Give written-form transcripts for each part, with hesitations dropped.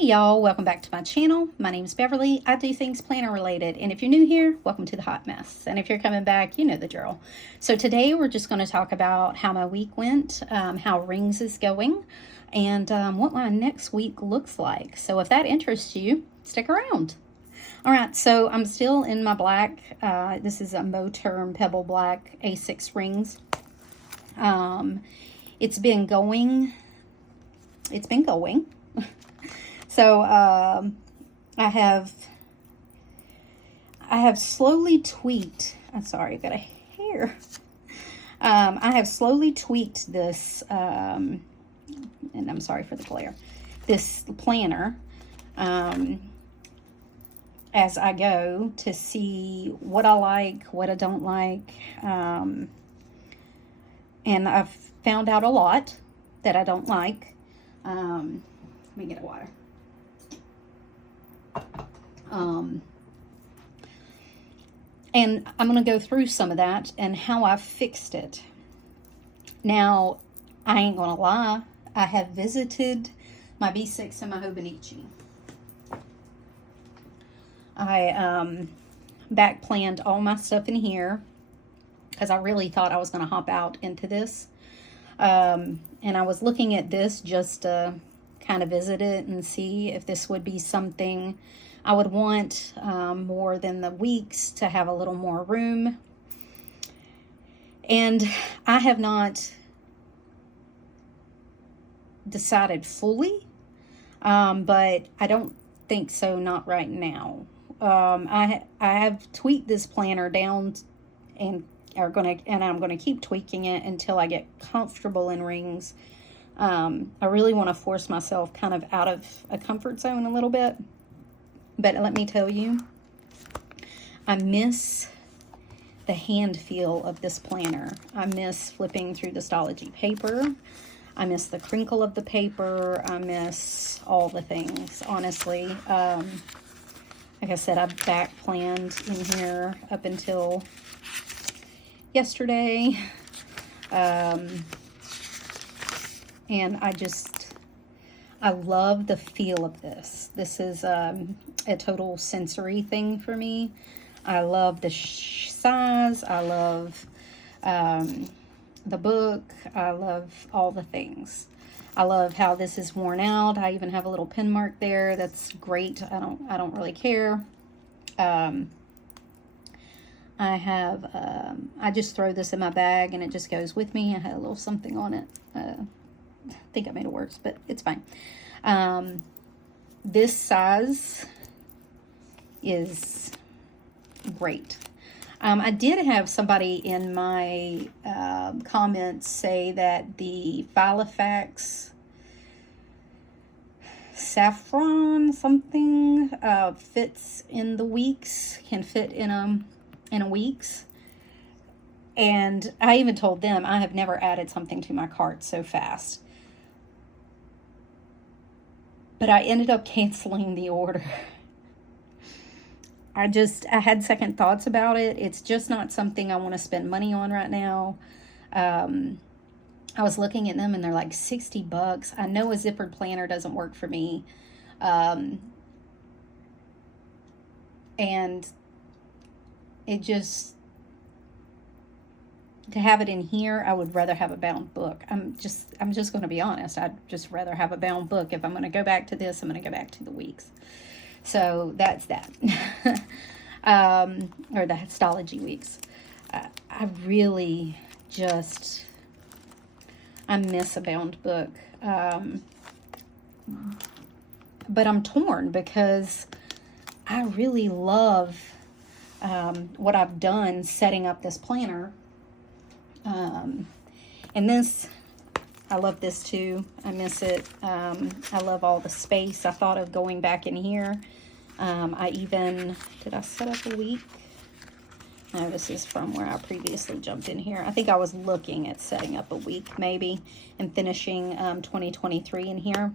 Hey y'all, welcome back to my channel. My name is Beverly. I do things planner related, and if you're new here, welcome to the hot mess. And if you're coming back, you know the drill. So today we're just going to talk about how my week went, how rings is going, and what my next week looks like. So if that interests you, stick around. All right, so I'm still in my black. This is a Moterm Pebble Black A6 rings. It's been going. So I have slowly tweaked. I'm sorry, I've got a hair. I have slowly tweaked this, and I'm sorry for the glare. This planner as I go to see what I like, what I don't like, and I've found out a lot that I don't like. Let me get a water. And I'm going to go through some of that and how I fixed it. Now, I ain't going to lie. I have visited my B6 and my Hobonichi. I back planned all my stuff in here because I really thought I was going to hop out into this. And I was looking at this just to kind of visit it and see if this would be something I would want more than the weeks to have a little more room. And I have not decided fully, but I don't think so, not right now. I have tweaked this planner down and I'm going to keep tweaking it until I get comfortable in rings. I really want to force myself kind of out of a comfort zone a little bit. But let me tell you, I miss the hand feel of this planner. I miss flipping through the Stalogy paper. I miss the crinkle of the paper. I miss all the things, honestly. Like I said, I back planned in here up until yesterday. And I love the feel of this. This is a total sensory thing for me. I love the size. I love the book. I love all the things. I love how this is worn out. I even have a little pin mark there. That's great. I don't really care. I just throw this in my bag and it just goes with me. I had a little something on it. I think I made it worse, but it's fine. This size is great. I did have somebody in my comments say that the Filofax saffron something fits in the weeks, can fit in a weeks. And I even told them I have never added something to my cart so fast. But I ended up canceling the order. I had second thoughts about it. It's just not something I want to spend money on right now. I was looking at them and they're like $60. I know a zippered planner doesn't work for me. And it just, to have it in here, I would rather have a bound book. I'm just going to be honest. I'd just rather have a bound book. If I'm going to go back to this, I'm going to go back to the weeks. So that's that. Or the Stalogy weeks. I really just, I miss a bound book. But I'm torn because I really love what I've done setting up this planner. And this, I love this too. I miss it. I love all the space. I thought of going back in here. Did I set up a week? No, this is from where I previously jumped in here. I think I was looking at setting up a week maybe and finishing 2023 in here.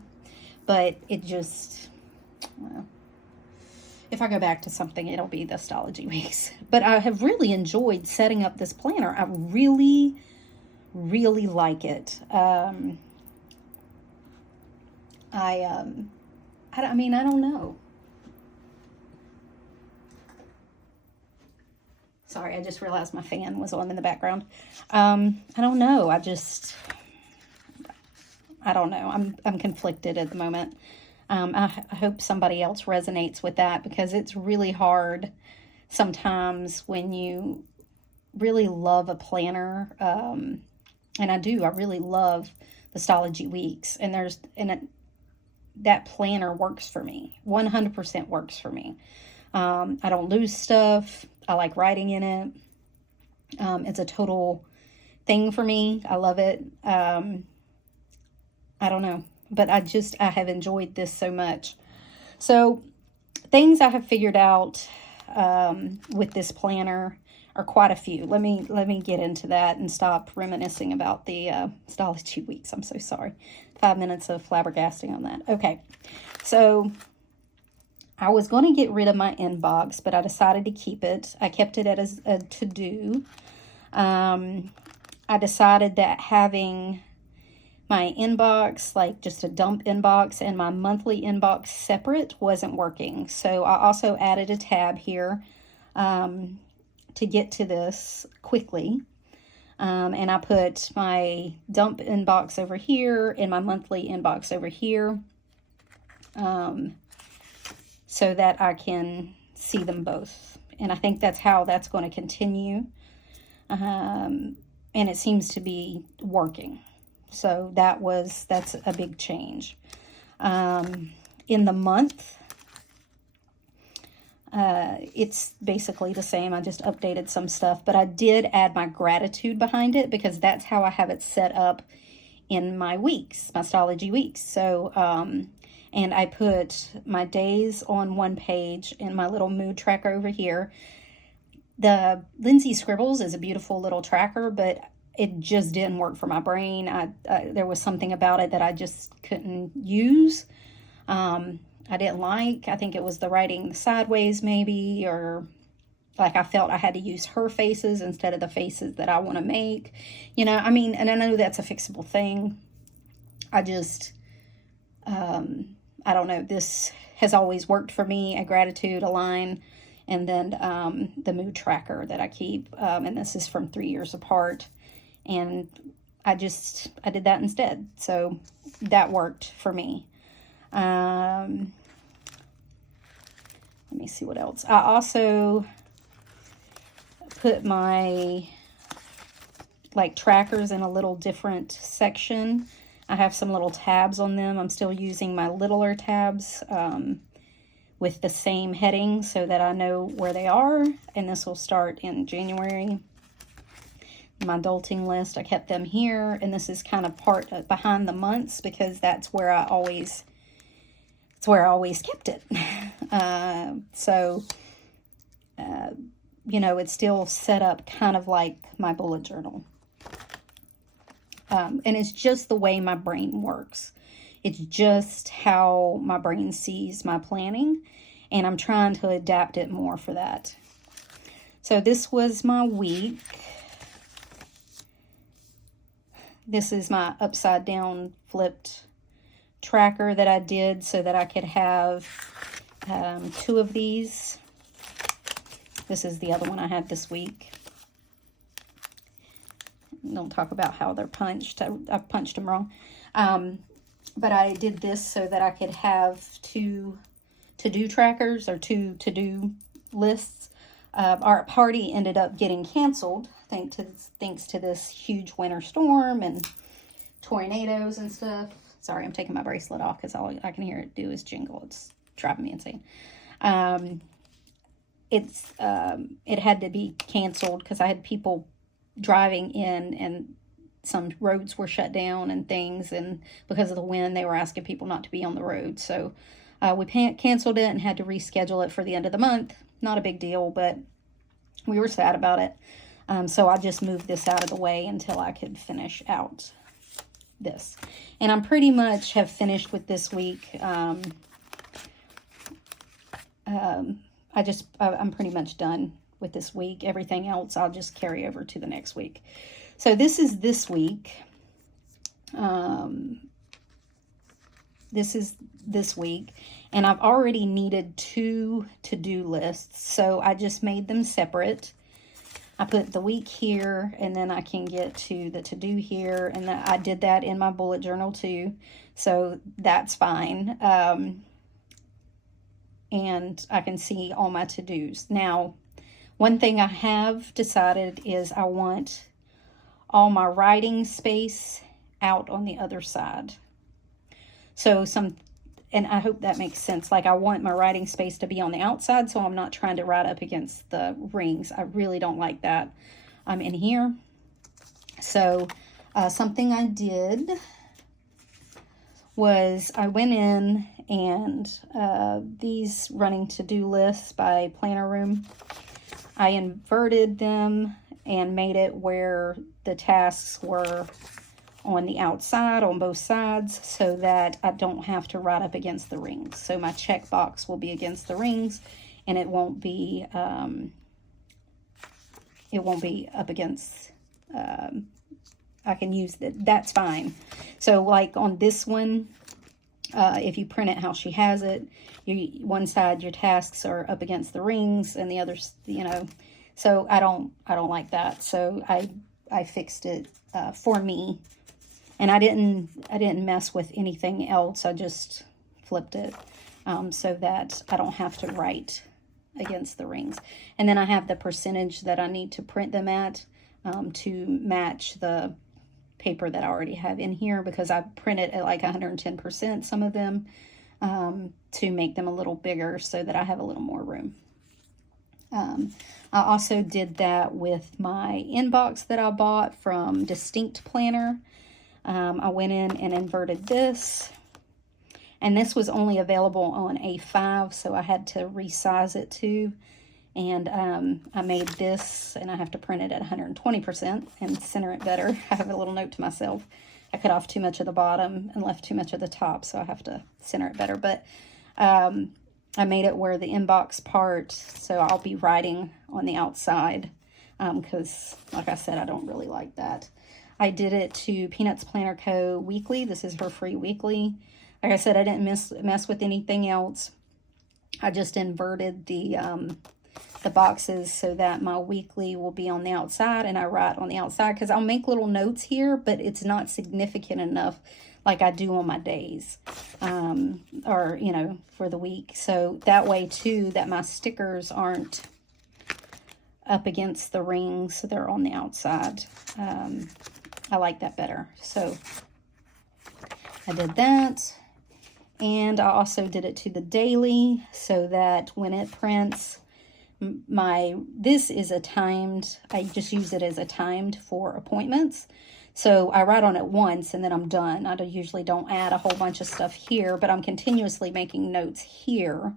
But it just, well, if I go back to something, it'll be the Stalogy weeks. But I have really enjoyed setting up this planner. I really like it. I I mean, I don't know. Sorry, I just realized my fan was on in the background. I don't know. I don't know. I'm conflicted at the moment. I hope somebody else resonates with that, because it's really hard sometimes when you really love a planner. And I do. I really love the Stalogy weeks, and that planner works for me. 100% works for me. I don't lose stuff. I like writing in it. It's a total thing for me. I love it. I don't know, but I have enjoyed this so much. So things I have figured out with this planner are quite a few. Let me get into that and stop reminiscing about the Stalogy weeks. I'm so sorry. 5 minutes of flabbergasting on that. Okay, so I was going to get rid of my inbox, but I decided to keep it. I kept it as a to-do. I decided that having my inbox, like just a dump inbox, and my monthly inbox separate wasn't working. So I also added a tab here to get to this quickly. And I put my dump inbox over here and my monthly inbox over here. So that I can see them both. And I think that's how that's going to continue. And it seems to be working. So that's a big change. In the month, it's basically the same. I just updated some stuff, but I did add my gratitude behind it, because that's how I have it set up in my weeks, my Stalogy weeks. So, and I put my days on one page and my little mood tracker over here. The Lindsay Scribbles is a beautiful little tracker, but it just didn't work for my brain. There was something about it that I just couldn't use. I didn't like. I think it was the writing sideways maybe, or like I felt I had to use her faces instead of the faces that I want to make. I mean, and I know that's a fixable thing. I just, I don't know. This has always worked for me, a gratitude, a line, and then the mood tracker that I keep. And this is from 3 years apart. And I did that instead. So that worked for me. Let me see what else. I also put my trackers in a little different section. I have some little tabs on them. I'm still using my littler tabs with the same heading so that I know where they are. And this will start in January. My adulting list, I kept them here. And this is kind of part behind the months, because that's where I always kept it. It's still set up kind of like my bullet journal. And it's just the way my brain works. It's just how my brain sees my planning. And I'm trying to adapt it more for that. So this was my week. This is my upside down flipped tracker that I did so that I could have 2 of these. This is the other one I had this week. Don't talk about how they're punched. I punched them wrong. But I did this so that I could have 2 to-do trackers, or 2 to-do lists. Our party ended up getting canceled thanks to this huge winter storm and tornadoes and stuff. Sorry, I'm taking my bracelet off because all I can hear it do is jingle. It's driving me insane. It had to be canceled because I had people driving in, and some roads were shut down and things, and because of the wind, they were asking people not to be on the road. So we canceled it and had to reschedule it for the end of the month. Not a big deal, but we were sad about it. So I just moved this out of the way until I could finish out this. And I'm pretty much have finished with this week. I'm pretty much done with this week. Everything else I'll just carry over to the next week. So this is this week. this week, and I've already needed 2 to-do lists, so I just made them separate. I put the week here, and then I can get to the to-do here, and I did that in my bullet journal too, so that's fine. And I can see all my to-dos. Now, one thing I have decided is I want all my writing space out on the other side. So and I hope that makes sense. Like, I want my writing space to be on the outside, so I'm not trying to write up against the rings. I really don't like that in here. So something I did was I went in and these running to-do lists by Planner Room, I inverted them and made it where the tasks were on the outside on both sides, so that I don't have to write up against the rings. So my checkbox will be against the rings, and it won't be up against, I can use that. That's fine. So like on this one, if you print it how she has it, one side your tasks are up against the rings, and the others, so I don't like that. So I fixed it for me. And I didn't mess with anything else. I just flipped it so that I don't have to write against the rings. And then I have the percentage that I need to print them at to match the paper that I already have in here, because I printed at like 110%, some of them, to make them a little bigger so that I have a little more room. I also did that with my inbox that I bought from Distinct Planner. I went in and inverted this, and this was only available on A5, so I had to resize it too. And I made this, and I have to print it at 120% and center it better. I have a little note to myself. I cut off too much of the bottom and left too much of the top, so I have to center it better. But I made it where the inbox part, so I'll be writing on the outside, because, like I said, I don't really like that. I did it to Peanuts Planner Co. weekly. This is her free weekly. Like I said, I didn't mess with anything else. I just inverted the boxes so that my weekly will be on the outside, and I write on the outside, because I'll make little notes here, but it's not significant enough like I do on my days, or, for the week. So that way, too, that my stickers aren't up against the rings, so they're on the outside. I like that better. So I did that. And I also did it to the daily, so that when it prints, this is a timed, I just use it as a timed for appointments. So I write on it once and then I'm done. I usually don't add a whole bunch of stuff here, but I'm continuously making notes here.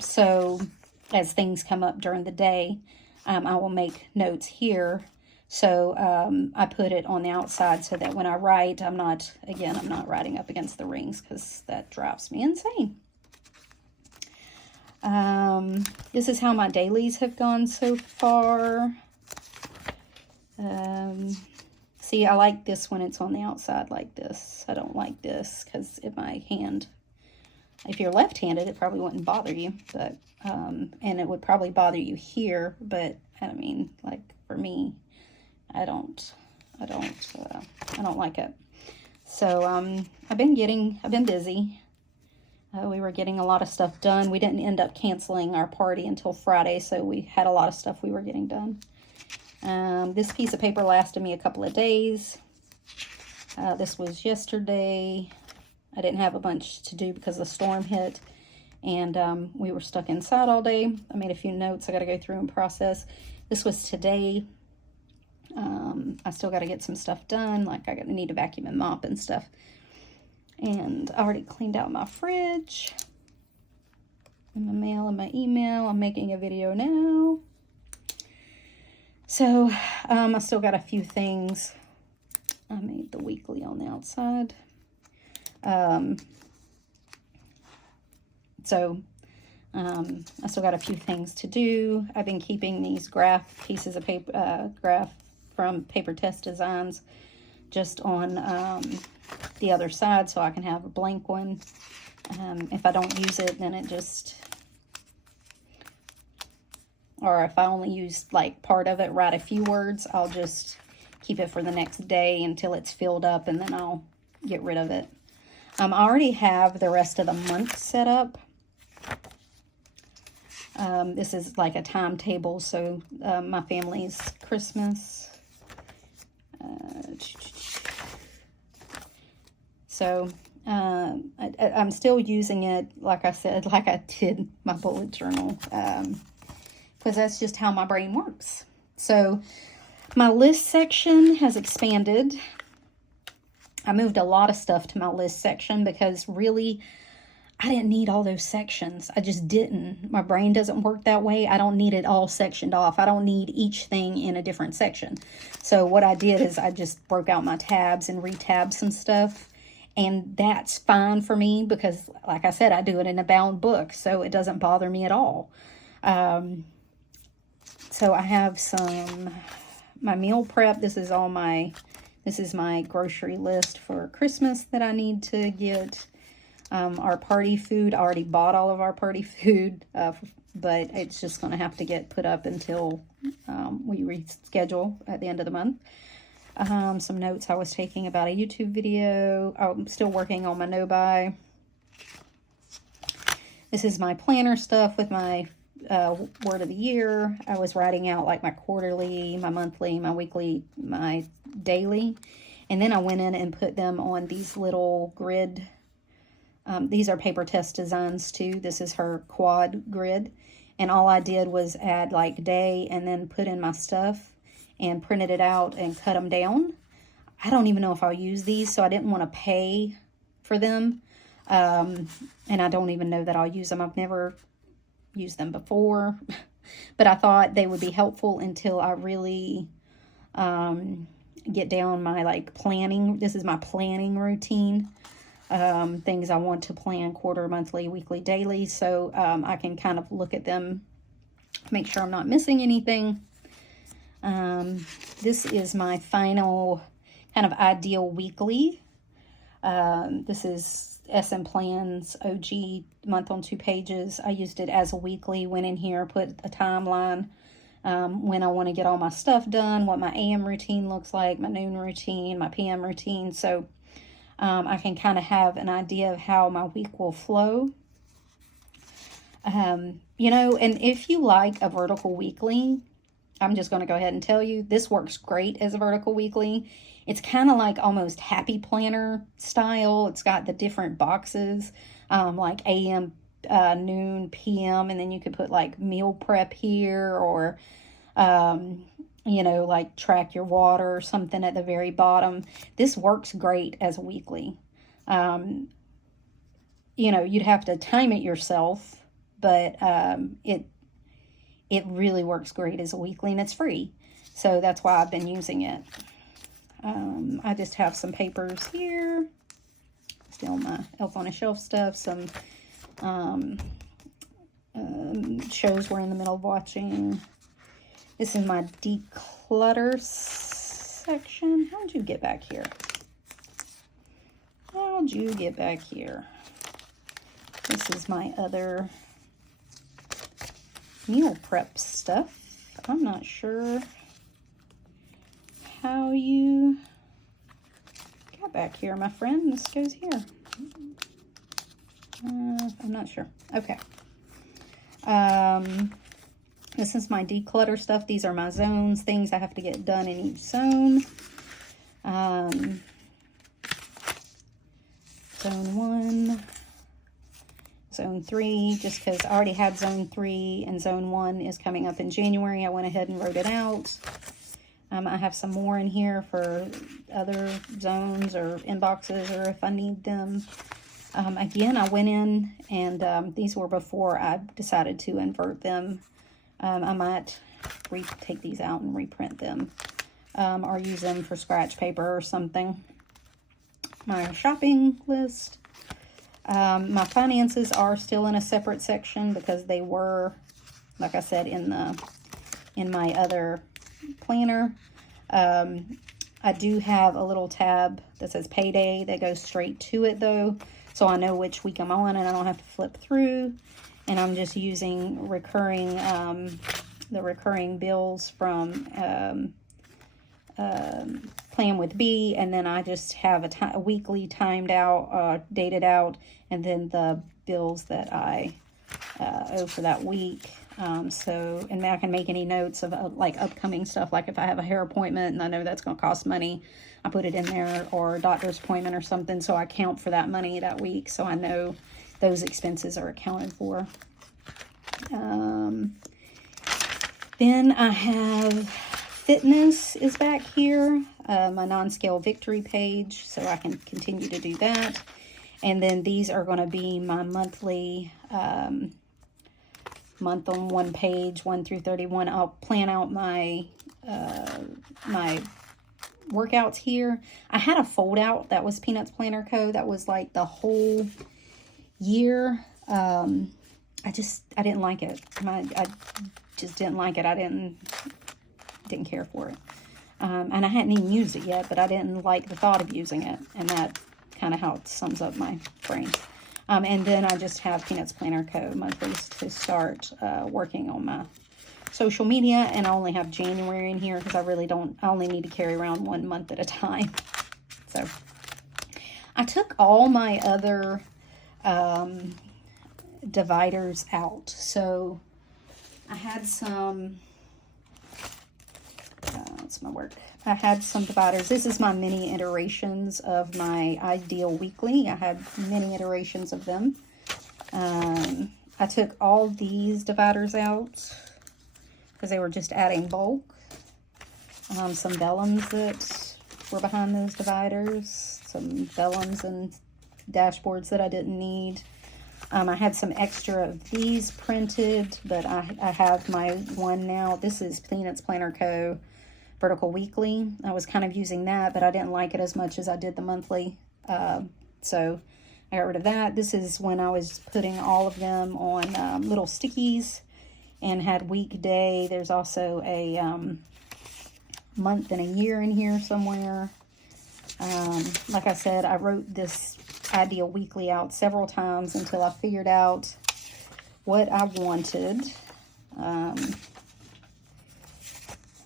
So as things come up during the day, I will make notes here. So I put it on the outside so that when I write, I'm not writing up against the rings, because that drives me insane. This is how my dailies have gone so far. See, I like this when it's on the outside like this. I don't like this because in my hand, if you're left-handed, it probably wouldn't bother you, but and it would probably bother you here, but I mean, like for me, I don't like it. So I've been busy. We were getting a lot of stuff done. We didn't end up canceling our party until Friday, so we had a lot of stuff we were getting done. This piece of paper lasted me a couple of days. This was yesterday. I didn't have a bunch to do because the storm hit, and we were stuck inside all day. I made a few notes I got to go through and process. This was today. I still got to get some stuff done, like I need to vacuum and mop and stuff. And I already cleaned out my fridge, and my mail and my email. I'm making a video now. So I still got a few things. I made the weekly on the outside. I still got a few things to do. I've been keeping these graph pieces of paper, graph from Paper Test Designs, just on the other side so I can have a blank one. If I don't use it, then it just, or if I only use like part of it, write a few words, I'll just keep it for the next day until it's filled up, and then I'll get rid of it. I already have the rest of the month set up. This is like a timetable, so my family's Christmas. So I'm still using it, like I said, like I did my bullet journal, because that's just how my brain works. So my list section has expanded. I moved a lot of stuff to my list section because really, I didn't need all those sections. I just didn't. My brain doesn't work that way. I don't need it all sectioned off. I don't need each thing in a different section. So what I did is I just broke out my tabs and re-tabbed some stuff. And that's fine for me because, like I said, I do it in a bound book. So it doesn't bother me at all. So I have my meal prep. This is my grocery list for Christmas that I need to get. Our party food, I already bought all of our party food, but it's just going to have to get put up until we reschedule at the end of the month. Some notes I was taking about a YouTube video. I'm still working on my no-buy. This is my planner stuff with my word of the year. I was writing out like my quarterly, my monthly, my weekly, my daily. And then I went in and put them on these little grid. These are paper test designs too. This is her quad grid. And all I did was add like day and then put in my stuff and printed it out and cut them down. I don't even know if I'll use these, so I didn't want to pay for them. And I don't even know that I'll use them. I've never used them before. But I thought they would be helpful until I really get down my like planning. This is my planning routine. Things I want to plan quarter, monthly, weekly, daily. So I can kind of look at them, make sure I'm not missing anything. This is my final kind of ideal weekly. This is SMPlans OG month on 2 pages. I used it as a weekly, went in here, put a timeline, when I want to get all my stuff done, what my AM routine looks like, my noon routine, my PM routine. So I can kind of have an idea of how my week will flow. You know, and if you like a vertical weekly, I'm just going to go ahead and tell you, this works great as a vertical weekly. It's kind of like almost happy planner style. It's got the different boxes, like AM, noon, PM, and then you could put like meal prep here, or, you know, like track your water or something at the very bottom. This works great as a weekly. You know, you'd have to time it yourself, but it really works great as a weekly, and it's free. So that's why I've been using it. I just have some papers here. Still my Elf on a Shelf stuff. Some shows we're in the middle of watching. This is my declutter section. How'd you get back here? How'd you get back here? This is my other meal prep stuff. I'm not sure how you got back here, my friend. This goes here. I'm not sure. Okay. This is my declutter stuff. These are my zones, things I have to get done in each zone. Zone 1. Zone 3, just because I already had Zone 3 and Zone 1 is coming up in January. I went ahead and wrote it out. I have some more in here for other zones or inboxes, or if I need them. Again, I went in and these were before I decided to invert them. I might take these out and reprint them, or use them for scratch paper or something. My shopping list. My finances are still in a separate section because they were, like I said, in my other planner. I I do have a little tab that says payday that goes straight to it though. So I know which week I'm on and I don't have to flip through. And I'm just using recurring, the recurring bills from Plan with B. And then I just have a weekly timed out, dated out, and then the bills that I owe for that week. And then I can make any notes of like upcoming stuff. Like if I have a hair appointment and I know that's going to cost money, I put it in there, or a doctor's appointment or something. So I count for that money that week. So I know those expenses are accounted for. Then I have fitness is back here, my non-scale victory page. So I can continue to do that. And then these are going to be my monthly, month on one page, 1 through 31. I'll plan out my my workouts here. I had a fold out that was Peanuts Planner Co. That was like the whole year. I didn't like it. I just didn't like it. I didn't care for it. And I hadn't even used it yet, but I didn't like the thought of using it. And that kind of how it sums up my brain. And then I just have Peanuts Planner Co. monthlies to start working on my social media. And I only have January in here because I only need to carry around 1 month at a time. So I took all my other dividers out. So I had some, what's my work? I had some dividers. This is my mini iterations of my ideal weekly. I had many iterations of them. I took all these dividers out because they were just adding bulk. Some vellums that were behind those dividers. Some vellums and dashboards that I didn't need. I had some extra of these printed, but I have my one now. This is Peanuts Planner Co. Vertical Weekly. I was kind of using that, but I didn't like it as much as I did the monthly. So I got rid of that. This is when I was putting all of them on little stickies and had weekday. There's also a month and a year in here somewhere. Like I said, I wrote this ideal weekly out several times until I figured out what I wanted.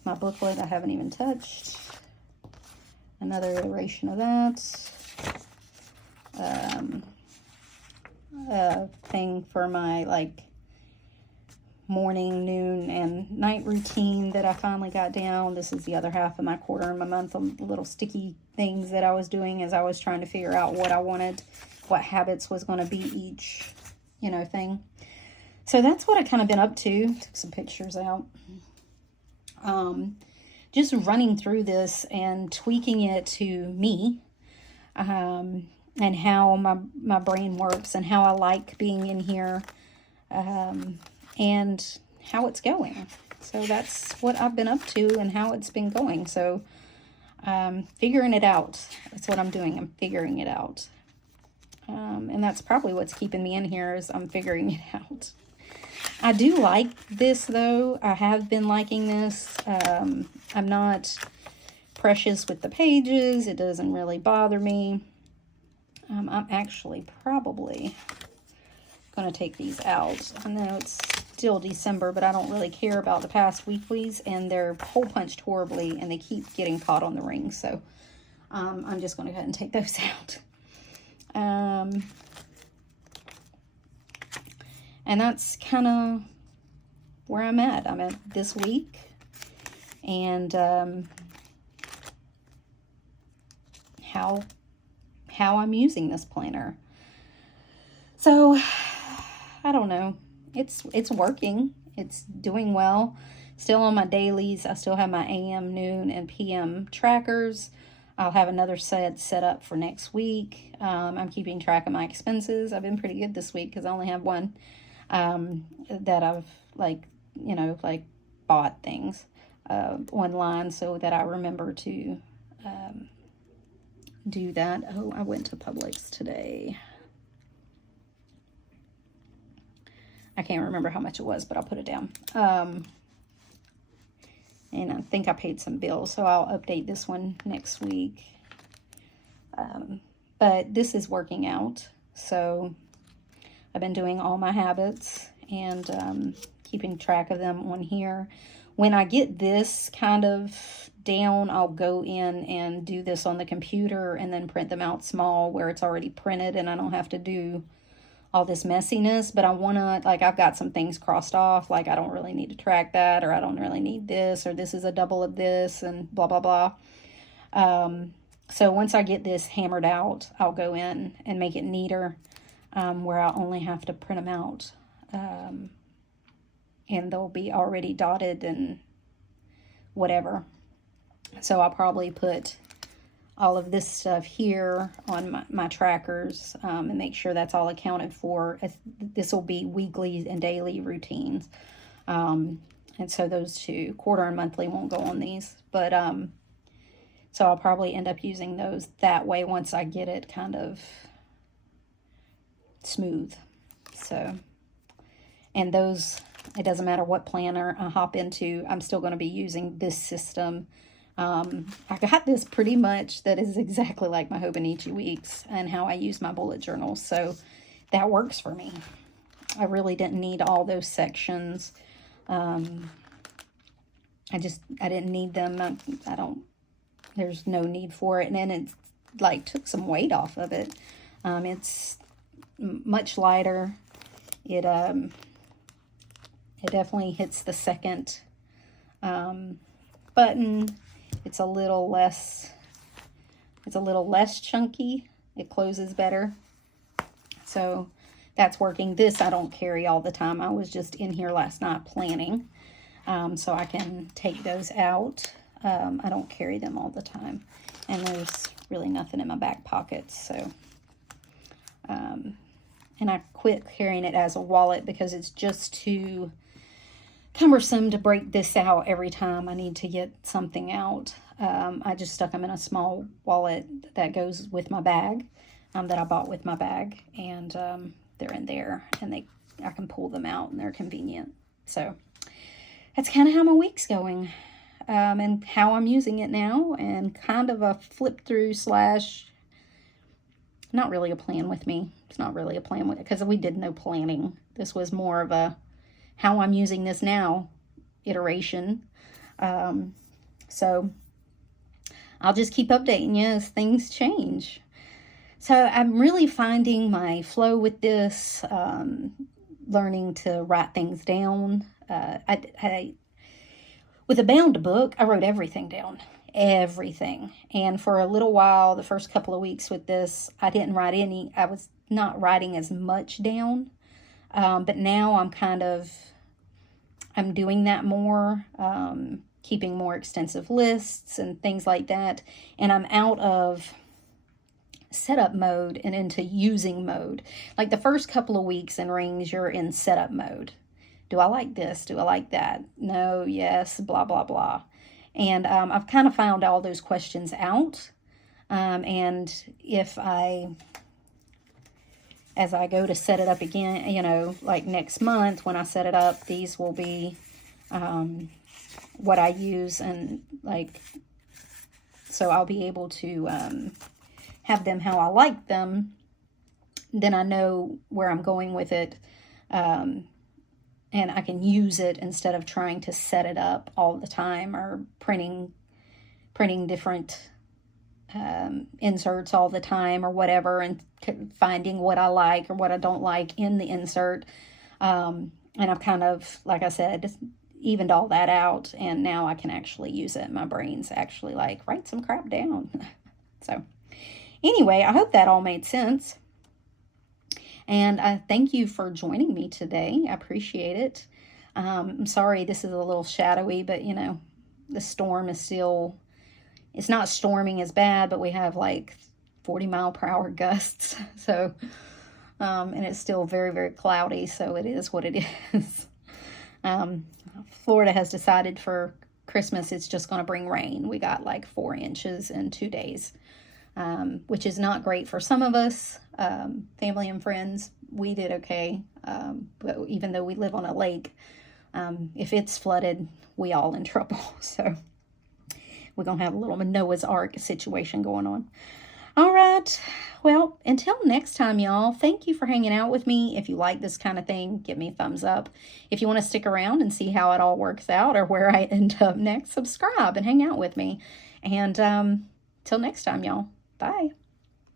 My booklet I haven't even touched. Another iteration of that. Thing for my like morning, noon, and night routine that I finally got down. This is the other half of my quarter of my month, little sticky things that I was doing as I was trying to figure out what I wanted, what habits was going to be each, thing. So that's what I kind of been up to. Took some pictures out. Just running through this and tweaking it to me, and how my brain works and how I like being in here, and how it's going. So that's what I've been up to and how it's been going. So figuring it out. That's what I'm doing. I'm figuring it out. And that's probably what's keeping me in here is I'm figuring it out. I do like this though. I have been liking this. I'm not precious with the pages. It doesn't really bother me. I'm actually probably going to take these out. I know it's still December, but I don't really care about the past weeklies, and they're hole punched horribly and they keep getting caught on the ring. So I'm just going to go ahead and take those out. And that's kind of where I'm at. I'm at this week. And how I'm using this planner. So, I don't know. It's working. It's doing well. Still on my dailies. I still have my AM, noon, and PM trackers. I'll have another set up for next week. I'm keeping track of my expenses. I've been pretty good this week because I only have one that I've bought things online so that I remember to do that. Oh, I went to Publix today. I can't remember how much it was, but I'll put it down. And And I think I paid some bills, so I'll update this one next week. But this is working out. So I've been doing all my habits and keeping track of them on here. When I get this kind of down, I'll go in and do this on the computer and then print them out small where it's already printed and I don't have to do all this messiness. But I want to, like, I've got some things crossed off, like I don't really need to track that, or I don't really need this, or this is a double of this, and blah, blah, blah. So once I get this hammered out, I'll go in and make it neater, where I'll only have to print them out. And they'll be already dotted and whatever. So I'll probably put all of this stuff here on my trackers and make sure that's all accounted for. This will be weekly and daily routines. And so those two, quarter and monthly, won't go on these. But so I'll probably end up using those that way once I get it kind of smooth. So, and those, it doesn't matter what planner I hop into, I'm still going to be using this system. I got this pretty much that is exactly like my Hobonichi weeks and how I use my bullet journals. So that works for me. I really didn't need all those sections. I didn't need them. There's no need for it. And then it's like took some weight off of it. It's much lighter. It definitely hits the second button. It's a little less chunky. It closes better. So that's working. This I don't carry all the time. I was just in here last night planning. So I can take those out. I don't carry them all the time. And there's really nothing in my back pockets. So, and I quit carrying it as a wallet because it's just too cumbersome to break this out every time I need to get something out. I just stuck them in a small wallet that goes with my bag, that I bought with my bag, and they're in there, and I can pull them out, and they're convenient. So that's kind of how my week's going, and how I'm using it now, and kind of a flip through slash, not really a plan with me. It's not really a plan with it because we did no planning. This was more of a how I'm using this now iteration. So I'll just keep updating you as things change. So I'm really finding my flow with this, learning to write things down. With a bound book, I wrote everything down, everything. And for a little while, the first couple of weeks with this, I was not writing as much down. But now I'm doing that more, keeping more extensive lists and things like that. And I'm out of setup mode and into using mode. Like the first couple of weeks in Rings, you're in setup mode. Do I like this? Do I like that? No, yes, blah, blah, blah. And I've kind of found all those questions out. And as I go to set it up again, like next month when I set it up, these will be what I use, and so I'll be able to have them how I like them. Then I know where I'm going with it, and I can use it instead of trying to set it up all the time or printing different inserts all the time or whatever, and finding what I like or what I don't like in the insert. And I've kind of, like I said, just evened all that out, and now I can actually use it. My brain's actually like, write some crap down. So anyway, I hope that all made sense. And I thank you for joining me today. I appreciate it. I'm sorry this is a little shadowy, but the storm is still, it's not storming as bad, but we have like 40-mile-per-hour gusts. So, and it's still very, very cloudy. So it is what it is. Florida has decided for Christmas it's just going to bring rain. We got like 4 inches in 2 days, which is not great for some of us, family and friends. We did okay, but even though we live on a lake, If it's flooded, we all in trouble. So we're going to have a little Noah's Ark situation going on. All right. Well, until next time, y'all, thank you for hanging out with me. If you like this kind of thing, give me a thumbs up. If you want to stick around and see how it all works out or where I end up next, subscribe and hang out with me. And till next time, y'all. Bye.